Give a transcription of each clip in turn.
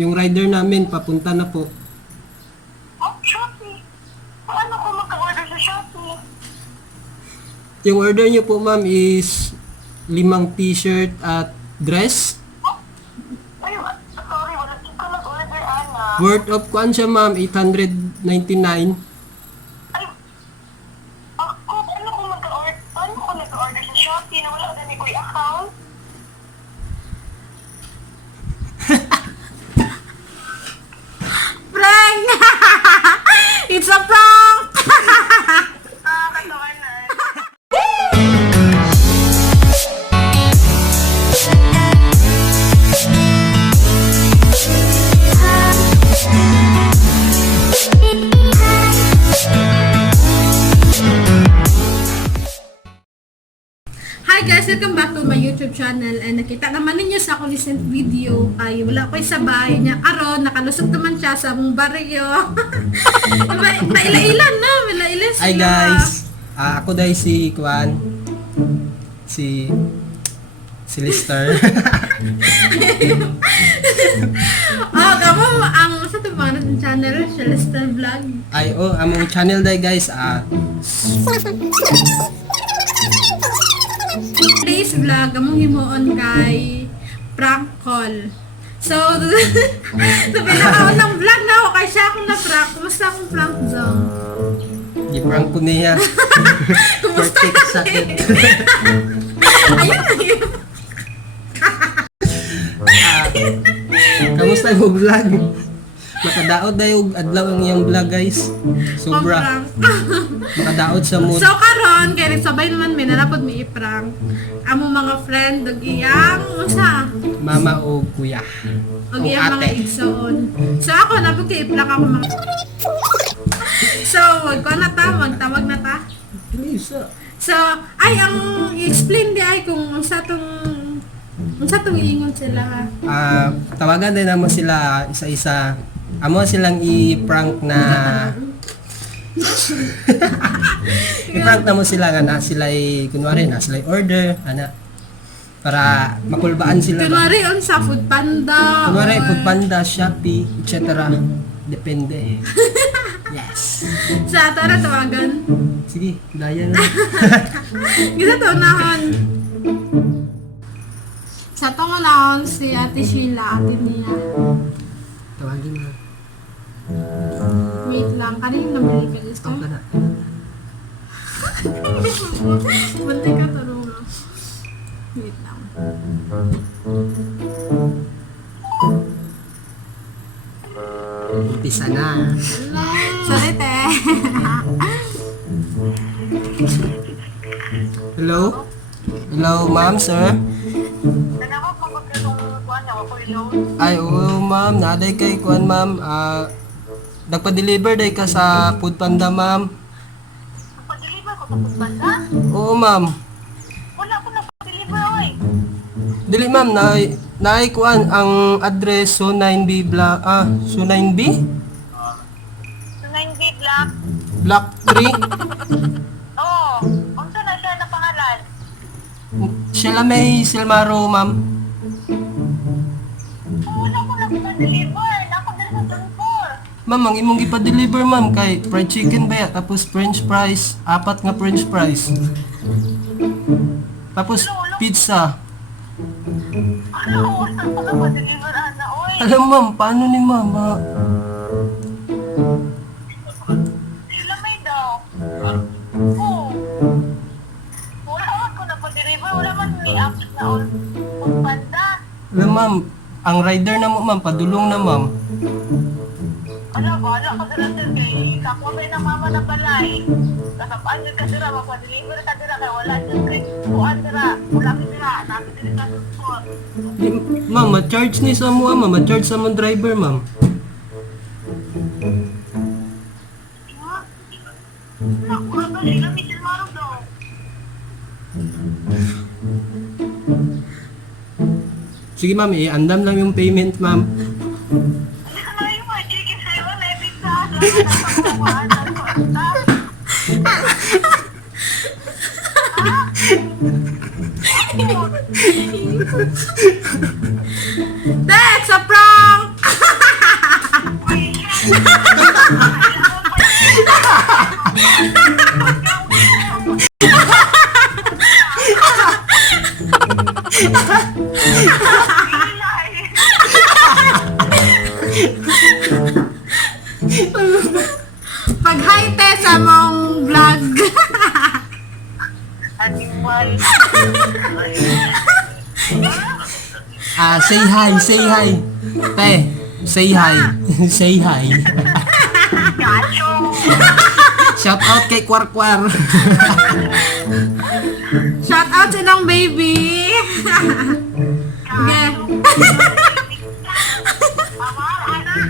Yung rider namin, papunta na po. Oh, Shopee. Paano ko magka-order sa Shopee? Yung order niyo po, ma'am, is 5 t-shirt at dress. Ay, sorry, wala ko nag-order, Ana. Worth of kuan siya, ma'am, 899. Ay, paano ko mag-order? Paano ko nag-order sa Shopee na wala na ko account? Prank! It's a prank! Katawanan. Hi guys! Welcome back to my YouTube channel. And nakita naman ninyo sa akong recent video ay wala ko sa bahay niya. Karon nakalusot naman siya sa mong baryo. Maila-ilan na! Maila-ilan sila. Hi guys! Ako dahil si Kuan. Si Lister. Kamo ang sa ito mga natin channel, Celestial Vlog. Ay, among channel dahil guys. Today's vlog, among himuon kay prank call. So, sa pinakaunang vlog na ako, kay siya akong na-prank. Kumusta akong prank zone? Di-prank ko niya. Kumusta Perfect sakit. Ayun na yun. Kamusta yung vlog? Makadaot na yung adlaw ang iyang vlog guys. Sobra. Pang-prank. Makadaot sa mood. So, karon kaya sabay naman may nalapod may i-prank. Among mga friend, og iyang, usa? Mama o kuya. Og O iyang mga ate. igsoon. So, ako, napag i-prank ako mga... So, wag ko na ta, magtawag na ta. So, ay, ang i-explain di ay kung sa tong iingon sila ha. Tawagan din naman sila isa-isa. Amo silang i-prank na i-prank na mo sila nga na sila kunwari na sila order ana para makulbaan sila ba? Kunwari, on sa Food Panda. Kunwari or- Foodpanda, Shopee, etc. Depende. Yes. Sa ato na tawagan. Sige, daya na. Gisa to nahon. Sa to nga nahon si Ate Sheila, ate niya. Tawagin na. Wait lang, kanina nabili ka gusto? Stop ka na. Bantay ka tulong na. Wait lang. Umpisa na. Sorry, te. Hello? Hello, ma'am, sir? Nanakot mo yung kuhan niya, ako ilaw. Ay, oo, ma'am. Naday kay kuan, ma'am. Nagpa-deliver day ka sa Foodpanda, ma'am. Pag-deliver ko sa Foodpanda? Oo, ma'am. Wala ko na pag-deliver, oy. Dili, ma'am. Naay kuan ang address so 9B so 9B? Sa 9B Black. Block 3. Oo. Unsa na siya na pangalan? Sila may Silmaro, ma'am. Wala ko na pag-deliver. Nakadala sa Tunfor. Ma'am, ang imong ipa-deliver, ma'am, kay fried chicken ba ya? Tapos french fries, 4 nga french fries. Tapos pizza. Ano, saan ko na pag-deliver, Ana, oy? Alam, ma'am, paano ni ma'am? Sila may daw. Oo. Wala ko na pag-deliver. Wala man may apps na all Foodpanda. Alam, ma'am, ang rider na mo, ma'am, padulong na, ma'am. Ano, bahala ka sa laser kay kakwabay na mama na balay. Kasapaan dyan ka dira, magpa-deliver ka dira, kaya wala dyan kay kuhan dira. Wala ka dira, namin dira sa Tunfor. Ma'am, ma-charge ni sa mo, ma'am. Ma-charge sa mong driver, ma'am. Naku, ano sila, Michel Maro daw. Sige, ma'am, i-andam lang yung payment, ma'am. Ano yung mga chicken sa'yo, lebit sa alam na That's a prank! Say hi, say hi. Te, say hi. Say hi. Gacho! Shout out kay Kwarkwar. Shout out sa ilang baby. Okay. Mama, anak!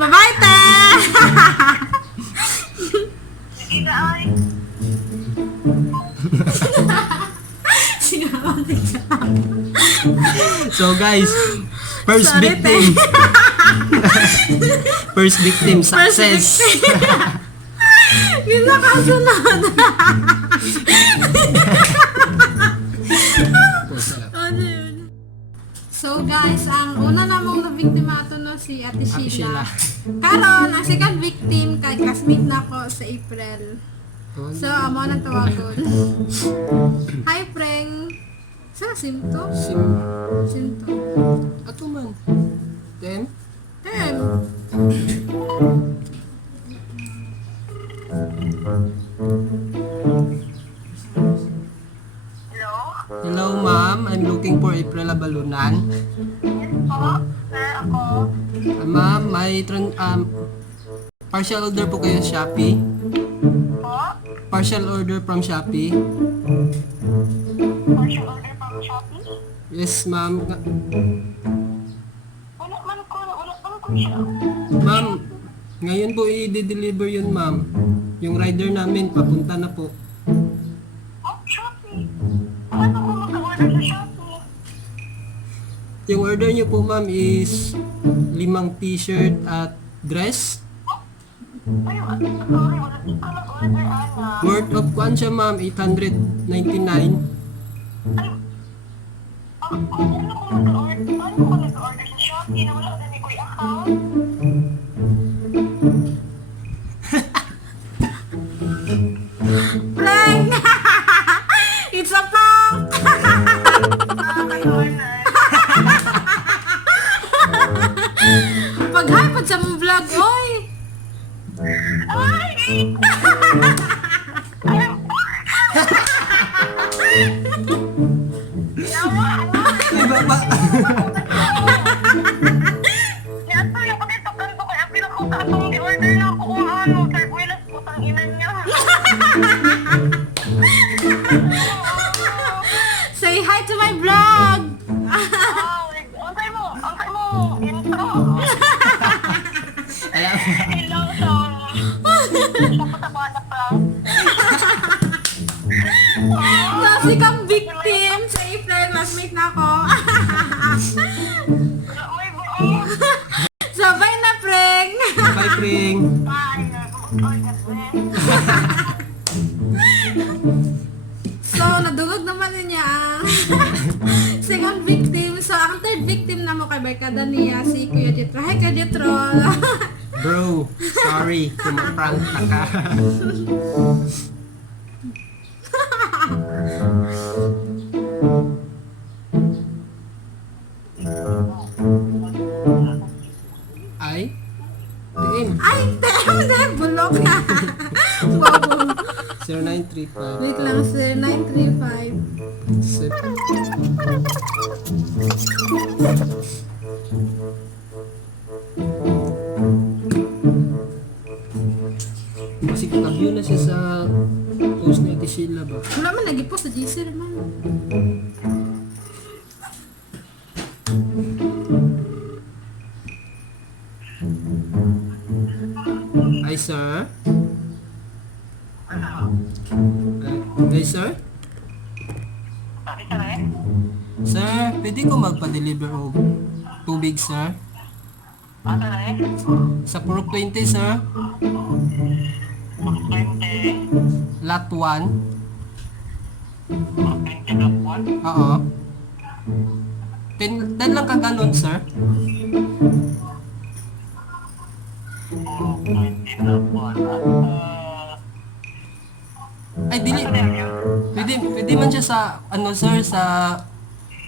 Bye-bye, te. Sige na ay. Sinawag siya. So guys, first Sorry, victim. First victim success. Yun na kasunod. Ano yun? So guys, ang una namong na-biktima ato no si Ate Ate Sheila. Sheila. Karon, ang second victim kay classmate na ako sa April. So, amo nang tawagon. Hi, Preng. Sa simto? Simto. Ato man. Then, Ten. Hello? hello ma'am, I'm looking for April Abalunan. Yes po, sir, ako. Ma'am, partial order po kayo sa Shopee. Po? Partial order from Shopee. Partial order from Shopee? Yes ma'am. Wala man ko siya. Ma'am, ngayon po i-deliver yun ma'am. Yung rider namin, papunta na po. Oh, Shopee. Paano ko mag-order sa Shopee? Yung order nyo po ma'am is 5 t-shirt at dress. Ay, sorry, wala din ko nag-order, Ana. Worth of kwan siya ma'am, 899. Paano ko mag-order sa Shopee na wala na ni Kuya account? Preng! It's a prank! Nakaka-order. Pag-hypad sa mong vlog, oy! Ay! Iba pa. Yato yung pagkitakan ko kaya pinakuta atong di-order na ako kung ano. Sir Buenas, putang ina niya. Say hi to my vlog! Antay mo, intro. Alam. Hello, song. Siya pataba na pa. Kasi kang victim sa April, classmate na ako. Uy, buong. So, bye na, Preng! Bye, Pring. Bye. Order, So, nadugog naman niya ang second victim. So, ang third victim na mo kay barkada niya, si Kuya Jetro. Hi, Kuya Jetro! Bro, sorry kung ma-prank ka. Ay? DM. Ay, damn, bulok na. Bobo. 0935 Wait lang, sir. 935. 7. Kasi nag-view na siya sa post ni Ate Sheila ba? Wala man, nag-post sa GC naman. Hi, sir. Hi, sir. Sabi ka rin? Sir, pwede ko magpa-deliver og tubig, sir? Asa na eh? Sa Purok 20, sir. 20. Lot 1. 20 plus 1. Oo. 10 lang kaganon, sir. 20 plus 1. Ay, dili. Pwede man siya sa, ano, sir, sa...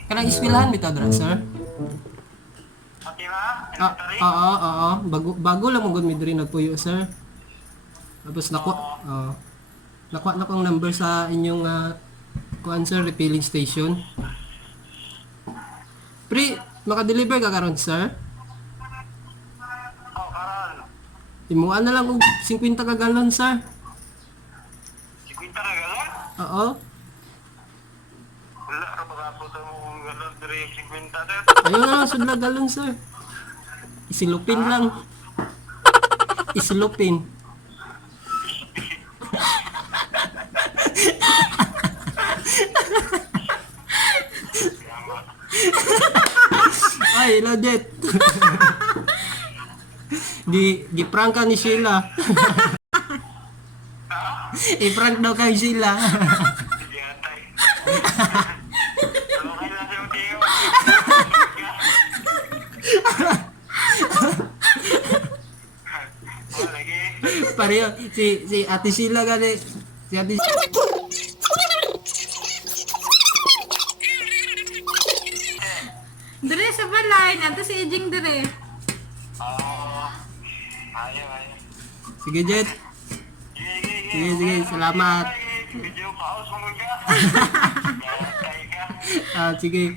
Kanang iskwelahan bitaw dra, sir. Okay ba? Oo. Bago lang mong mi diri nagpuyo, sir. Tapos nakuha na kong number sa inyong kuan, sir, refilling station. Pre, maka-deliver ka karon, sir? Oh, karon. Timuan na lang og 50 ka galon, sir. 50 na galon? Oo. Wala ka magaputo mo galon dire 50 sir. Ayun na lang, sudla galon, sir. Isilupin lang. Isilupin. Ay, legit. Di-prank ka ni Sheila. I-prank daw kay Sheila. Sige atay. Okay lang yung tiyo. Oh, lagi. Pareho, si Ate Sheila gani. Si Ate Dire sa balay, nato si Ejing dire. Oh. Ayaw. Sige, Jet. Sige, salamat. Video pause mo ka. Atay ka. Sige.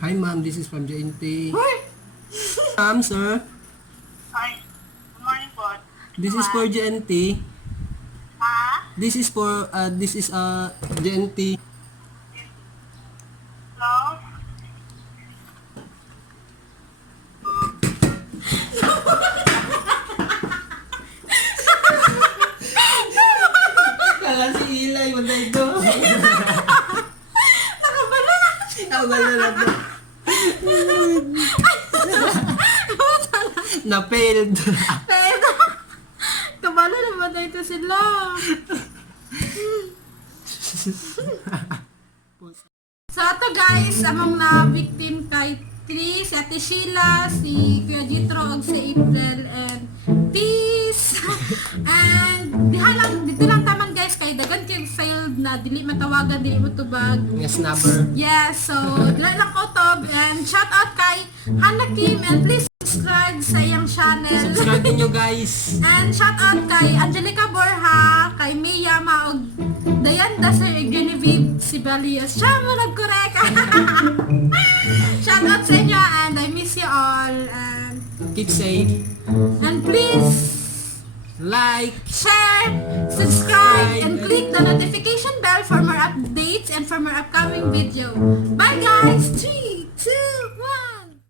Hi, ma'am. This is from JNT. Ma'am, sir. Hi. Good morning po. This is for JNT. Ha? This is JNT. Hello? Kala si Ilay, wala ito. Nakabalo na. Wala na ito. Na-failed. Pero, kabalo na ba ito sila? So, ito guys, among na victim kay Tri, si Ate Sheila, si Kuya Jitro, ug si April, and Peace. And dito lang taman guys, kay dagan kay failed na dili matawagan, dili matubag. Yes, number. Yes, so dili lang ko to, and shout out kay Hannah Kim, and please subscribe sa iyang channel. Subscribe nyo, guys. And shout out kay Angelica Borja, kay Mia Maog, Dayanda Sir Genevieve Sibelius. Siya mo nag-correct. Shout out sa inyo and I miss you all. And Keep safe. please Like. share, subscribe, and click the notification bell for more updates and for more upcoming video. Bye guys! Cheers!